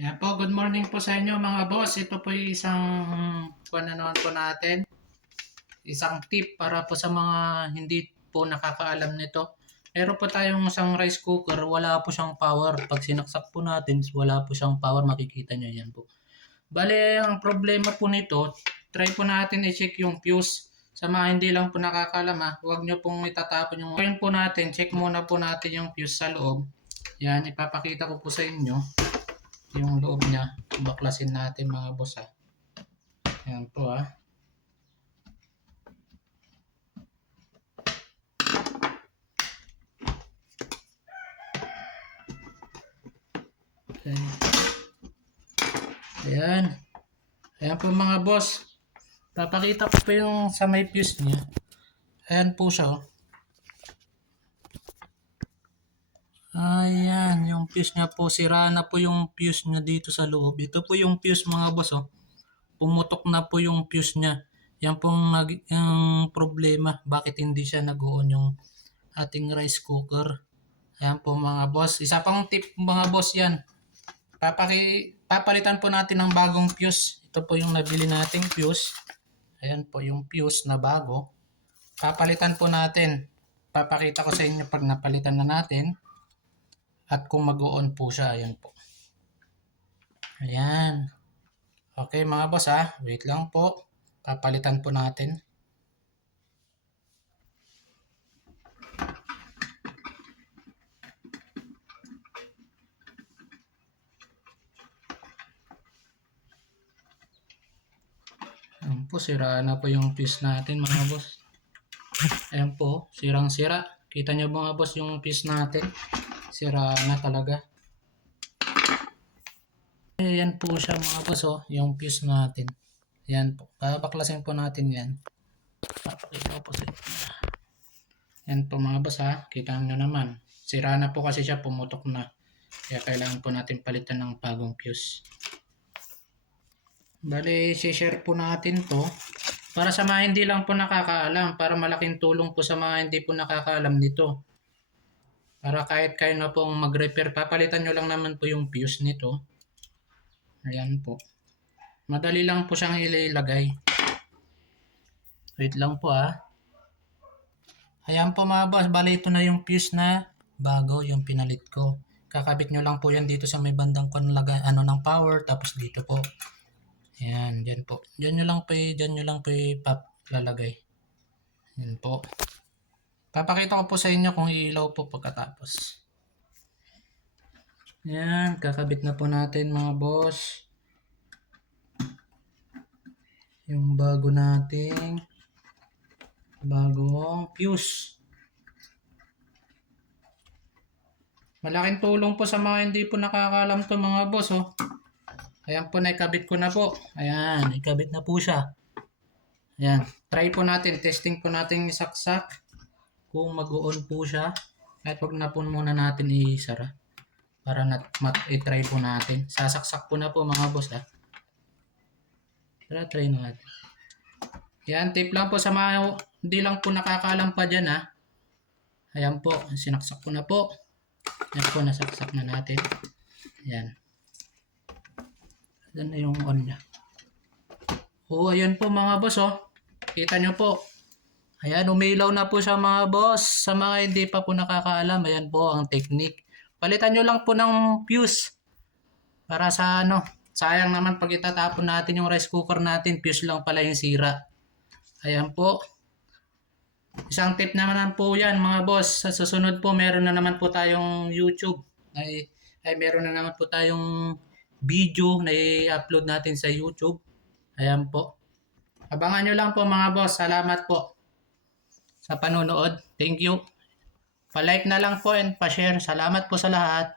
Yan po, good morning po sa inyo mga boss. Ito po yung isang naman po natin. Isang tip para po sa mga hindi po nakakaalam nito. Meron po tayong isang rice cooker, wala po siyang power. Pag sinaksak po natin, wala po siyang power, makikita nyo yan po. Bale, ang problema po nito, try po natin i-check yung fuse. Sa mga hindi lang po nakakaalam huwag nyo pong itatapon yung... Ngayon po natin, check muna po natin yung fuse sa loob. Yan, ipapakita ko po sa inyo yung loob niya. Baklasin natin mga boss Ayan po Ayan. Ayan po mga boss. Papakita ko po yung sa may fuse niya. Ayan po siya Ayan, yung fuse niya po. Sira na po yung fuse niya dito sa loob. Ito po yung fuse mga boss Pumutok na po yung fuse niya. Yan pong yung problema. Bakit hindi siya nag-on yung ating rice cooker. Ayan po mga boss. Isa pang tip mga boss yan. Papalitan po natin ng bagong fuse. Ito po yung nabili nating fuse. Ayan po yung fuse na bago. Papalitan po natin. Papakita ko sa inyo pag napalitan na natin. At kung mag-on po siya. Ayan po. Ayan. Okay mga boss Wait lang po. Papalitan po natin. Ayan po, sira na po yung fuse natin mga boss. Ayan po, sirang-sira. Kita nyo mga boss yung fuse natin. Sira na talaga. Ayan po siya mga boss yung fuse natin. Ayan po, babaklasin po natin yan. Papakita ko po sa inyo. Ayan po mga boss kita nyo naman. Sira na po kasi siya, pumutok na. Kaya kailangan po natin palitan ng bagong fuse. Bale, share po natin to para sa mga hindi lang po nakakaalam, para malaking tulong po sa mga hindi po nakakaalam dito. Para kahit kayo na pong mag-repair, papalitan nyo lang naman po yung fuse nito. Ayan po. Madali lang po siyang ilagay. Wait lang po Ayan po mga boss, bale ito na yung fuse na bago, yung pinalit ko. Kakabit nyo lang po yan dito sa may bandang ng power, tapos dito po. Ayan, dyan po. Dyan nyo lang po lalagay. Ayan po. Papakita ko po sa inyo kung ilaw po pagkatapos. Ayan, kakabit na po natin mga boss. Yung bago nating bagong fuse. Malaking tulong po sa mga hindi po nakakaalam to mga boss Ayan po, naikabit ko na po. Ayan, ikabit na po siya. Ayan, try po natin, testing po natin isaksak kung mag-on po siya. Kahit wag na po muna natin isara para i-try po natin. Sasaksak po na po mga boss Tara, try natin. Ayan, tip lang po sa mga hindi lang po nakakaalam pa dyan Ayan po, sinaksak ko na po. Ayan po, nasaksak na natin. Ayan. Ayan na yung on niya. Ayan po mga boss Kita nyo po. Ayan, umilaw na po siya mga boss. Sa mga hindi pa po nakakaalam, ayan po ang technique. Palitan nyo lang po ng fuse. Para sa sayang naman pag itatapon natin yung rice cooker natin, fuse lang pala yung sira. Ayan po. Isang tip naman po yan mga boss. Sa susunod po, meron na naman po tayong YouTube. Meron na naman po tayong video na i-upload natin sa YouTube. Ayan po. Abangan nyo lang po mga boss. Salamat po sa panonood. Thank you. Pa-like na lang po and pa-share. Salamat po sa lahat.